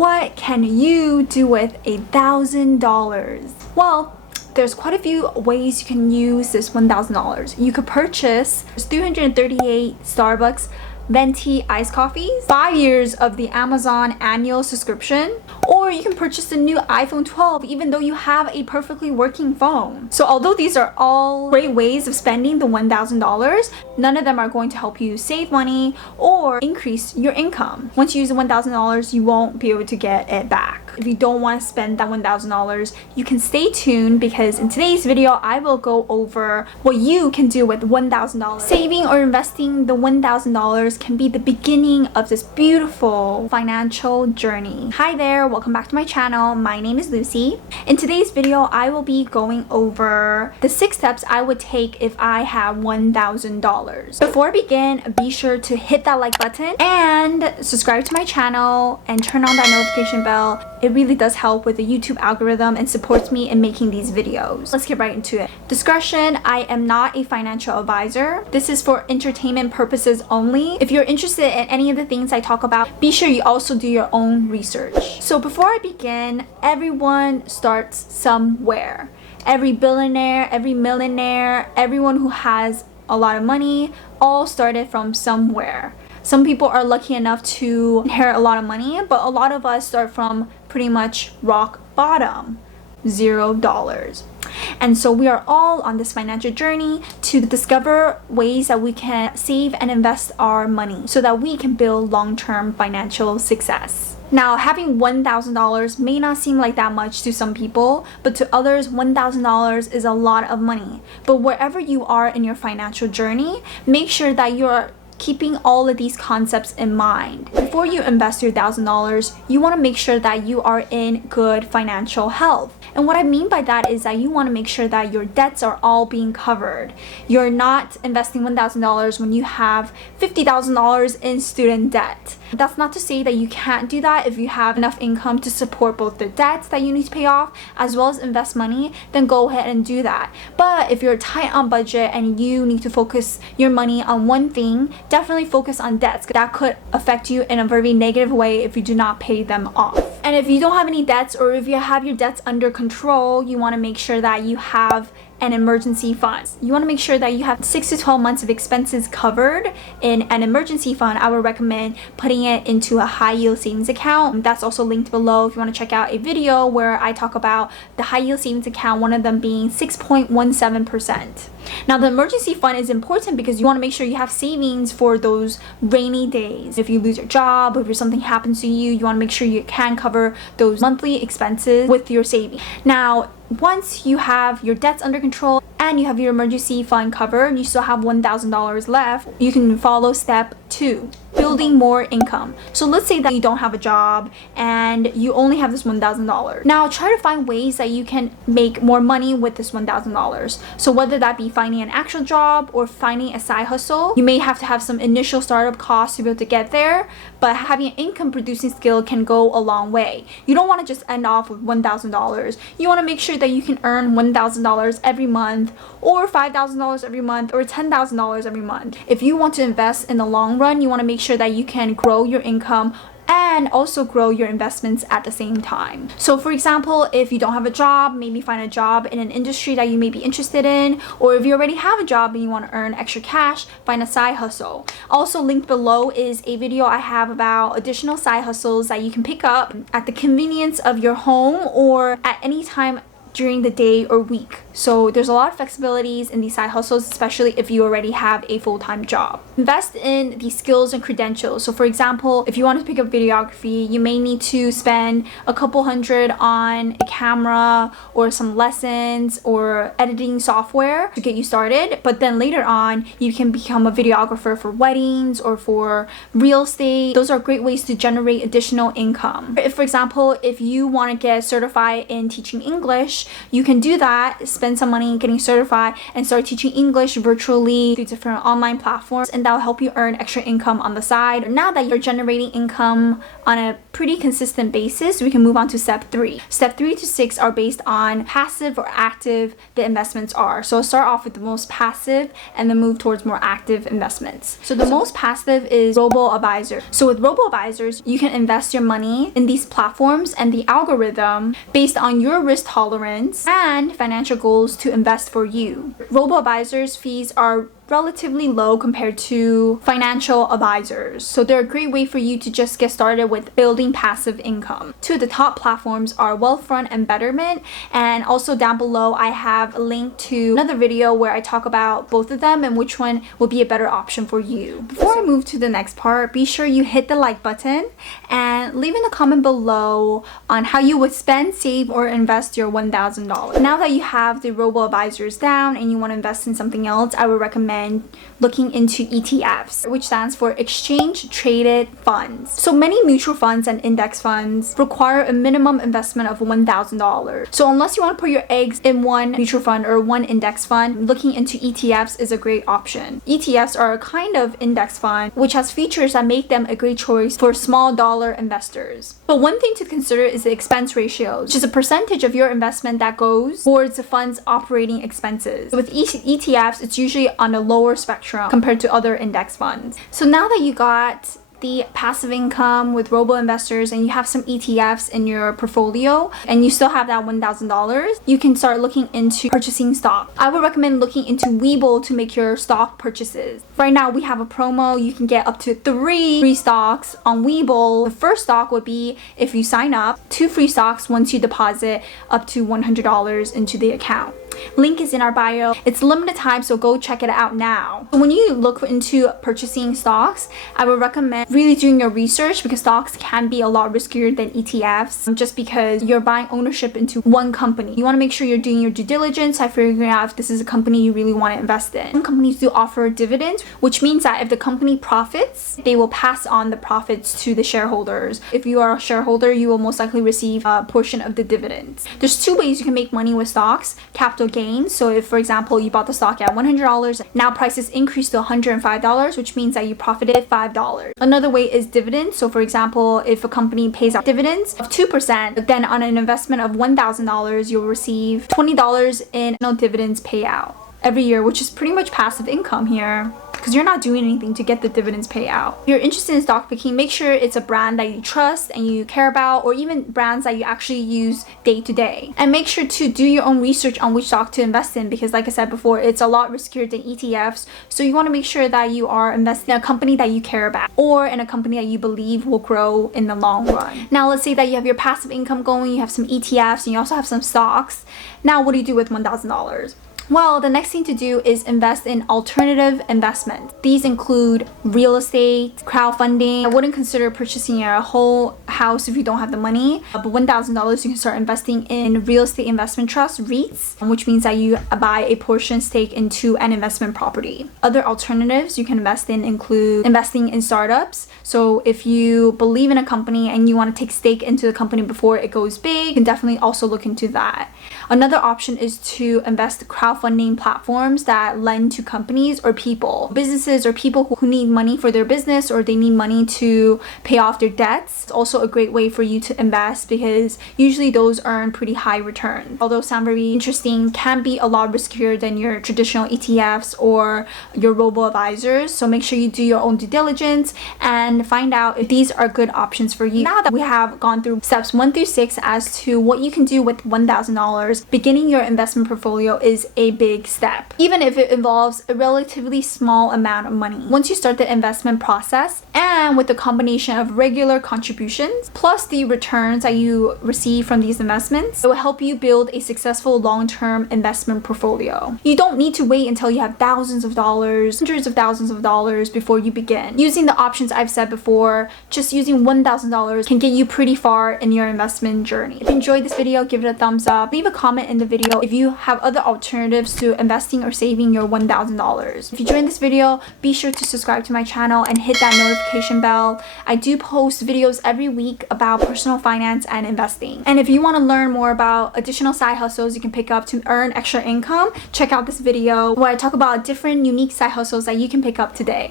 What can you do with $1,000? Well, there's quite a few ways you can use this $1,000. You could purchase 338 Starbucks venti iced coffees, 5 years of the Amazon annual subscription, or you can purchase the new iPhone 12 even though you have a perfectly working phone. So although these are all great ways of spending the $1,000, none of them are going to help you save money or increase your income. Once you use the $1,000, you won't be able to get it back. If you don't want to spend that $1,000, you can stay tuned because in today's video, I will go over what you can do with $1,000. Saving or investing the $1,000 can be the beginning of this beautiful financial journey. Hi there, welcome back to my channel. My name is Lucy. In today's video, I will be going over the 6 steps I would take if I had $1,000. Before I begin, be sure to hit that like button and subscribe to my channel and turn on that notification bell. It really does help with the YouTube algorithm and supports me in making these videos. Let's get right into it. Discretion, I am not a financial advisor. This is for entertainment purposes only. If you're interested in any of the things I talk about, be sure you also do your own research. So before I begin, everyone starts somewhere. Every billionaire, every millionaire, everyone who has a lot of money all started from somewhere. Some people are lucky enough to inherit a lot of money, but a lot of us start from pretty much rock bottom, $0. And so we are all on this financial journey to discover ways that we can save and invest our money so that we can build long-term financial success. Now, having $1,000 may not seem like that much to some people, but to others, $1,000 is a lot of money. But wherever you are in your financial journey, make sure that you're keeping all of these concepts in mind. Before you invest your $1,000, you want to make sure that you are in good financial health. And what I mean by that is that you want to make sure that your debts are all being covered. You're not investing $1,000 when you have $50,000 in student debt. That's not to say that you can't do that. If you have enough income to support both the debts that you need to pay off as well as invest money, then go ahead and do that. But if you're tight on budget and you need to focus your money on one thing, definitely focus on debts. That could affect you in a very negative way if you do not pay them off. And if you don't have any debts, or if you have your debts under control, you want to make sure that you have an emergency fund. You want to make sure that you have 6 to 12 months of expenses covered in an emergency fund. I would recommend putting it into a high yield savings account. That's also linked below if you want to check out a video where I talk about the high yield savings account, one of them being 6.17%. Now, the emergency fund is important because you want to make sure you have savings for those rainy days. If you lose your job, or if something happens to you, you want to make sure you can cover those monthly expenses with your savings. Now, once you have your debts under control and you have your emergency fund covered and you still have $1,000 left, you can follow step 2, building more income. So let's say that you don't have a job and you only have this $1,000. Now try to find ways that you can make more money with this $1,000. So whether that be finding an actual job or finding a side hustle, you may have to have some initial startup costs to be able to get there, but having an income producing skill can go a long way. You don't want to just end off with $1,000. You want to make sure that you can earn $1,000 every month, or $5,000 every month, or $10,000 every month. If you want to invest in the long run, you want to make sure that you can grow your income and also grow your investments at the same time. So for example, if you don't have a job, maybe find a job in an industry that you may be interested in, or if you already have a job and you want to earn extra cash, find a side hustle. Also linked below is a video I have about additional side hustles that you can pick up at the convenience of your home or at any time during the day or week. So there's a lot of flexibilities in these side hustles, especially if you already have a full-time job. Invest in the skills and credentials. So for example, if you want to pick up videography, you may need to spend a couple hundred on a camera or some lessons or editing software to get you started. But then later on, you can become a videographer for weddings or for real estate. Those are great ways to generate additional income. If, for example, if you want to get certified in teaching English, English, you can do that, spend some money getting certified, and start teaching English virtually through different online platforms, and that will help you earn extra income on the side. Now that you're generating income on a pretty consistent basis, we can move on to step 3. Step 3 to 6 are based on passive or active the investments are. So I'll start off with the most passive and then move towards more active investments. So the most passive is robo-advisor. So with robo-advisors, you can invest your money in these platforms and the algorithm based on your risk tolerance and financial goals to invest for you. Robo-advisors fees are relatively low compared to financial advisors. So they're a great way for you to just get started with building passive income. Two of the top platforms are Wealthfront and Betterment, and also down below I have a link to another video where I talk about both of them and which one will be a better option for you. Before I move to the next part, be sure you hit the like button and leave in a comment below on how you would spend, save, or invest your $1,000. Now that you have the robo-advisors down and you want to invest in something else, I would recommend looking into ETFs, which stands for exchange traded funds. So many mutual funds and index funds require a minimum investment of $1,000. So unless you want to put your eggs in one mutual fund or one index fund, looking into ETFs is a great option. ETFs are a kind of index fund which has features that make them a great choice for small dollar investors. But one thing to consider is the expense ratio, which is a percentage of your investment that goes towards the fund's operating expenses. With ETFs, it's usually on a lower spectrum compared to other index funds. So now that you got the passive income with robo investors and you have some ETFs in your portfolio and you still have that $1,000, you can start looking into purchasing stock. I would recommend looking into Webull to make your stock purchases. Right now we have a promo. You can get up to 3 free stocks on Webull. The first stock would be if you sign up, 2 free stocks once you deposit up to $100 into the account. Link is in our bio. It's limited time, so go check it out now. When you look into purchasing stocks, I would recommend really doing your research because stocks can be a lot riskier than ETFs just because you're buying ownership into one company. You want to make sure you're doing your due diligence by figuring out if this is a company you really want to invest in. Some companies do offer dividends, which means that if the company profits, they will pass on the profits to the shareholders. If you are a shareholder, you will most likely receive a portion of the dividends. There's 2 ways you can make money with stocks. Capital gain. So if, for example, you bought the stock at $100, now prices increased to $105, which means that you profited $5. Another way is dividends. So for example, if a company pays out dividends of 2%, then on an investment of $1,000, you'll receive $20 in dividends payout every year, which is pretty much passive income here because you're not doing anything to get the dividends payout. If you're interested in stock picking, make sure it's a brand that you trust and you care about, or even brands that you actually use day to day. And make sure to do your own research on which stock to invest in because like I said before, it's a lot riskier than ETFs. So you want to make sure that you are investing in a company that you care about or in a company that you believe will grow in the long run. Now let's say that you have your passive income going, you have some ETFs, and you also have some stocks. Now what do you do with $1,000? Well, the next thing to do is invest in alternative investments. These include real estate, crowdfunding. I wouldn't consider purchasing a whole house if you don't have the money, but $1,000 you can start investing in real estate investment trusts, REITs, which means that you buy a portion stake into an investment property. Other alternatives you can invest in include investing in startups. So if you believe in a company and you want to take stake into the company before it goes big, you can definitely also look into that. Another option is to invest in crowdfunding platforms that lend to companies or people. Businesses or people who need money for their business or they need money to pay off their debts. It's also a great way for you to invest because usually those earn pretty high returns. Although sound very interesting, can be a lot riskier than your traditional ETFs or your robo-advisors. So make sure you do your own due diligence and find out if these are good options for you. Now that we have gone through steps 1 through 6 as to what you can do with $1,000, beginning your investment portfolio is a big step, even if it involves a relatively small amount of money. Once you start the investment process and with the combination of regular contributions plus the returns that you receive from these investments, it will help you build a successful long-term investment portfolio. You don't need to wait until you have thousands of dollars, hundreds of thousands of dollars before you begin. Using the options I've said before, just using $1,000 can get you pretty far in your investment journey. If you enjoyed this video, give it a thumbs up. Leave a comment in the video if you have other alternative alternatives to investing or saving your $1,000. If you enjoyed this video, be sure to subscribe to my channel and hit that notification bell. I do post videos every week about personal finance and investing. And if you want to learn more about additional side hustles you can pick up to earn extra income, check out this video where I talk about different unique side hustles that you can pick up today.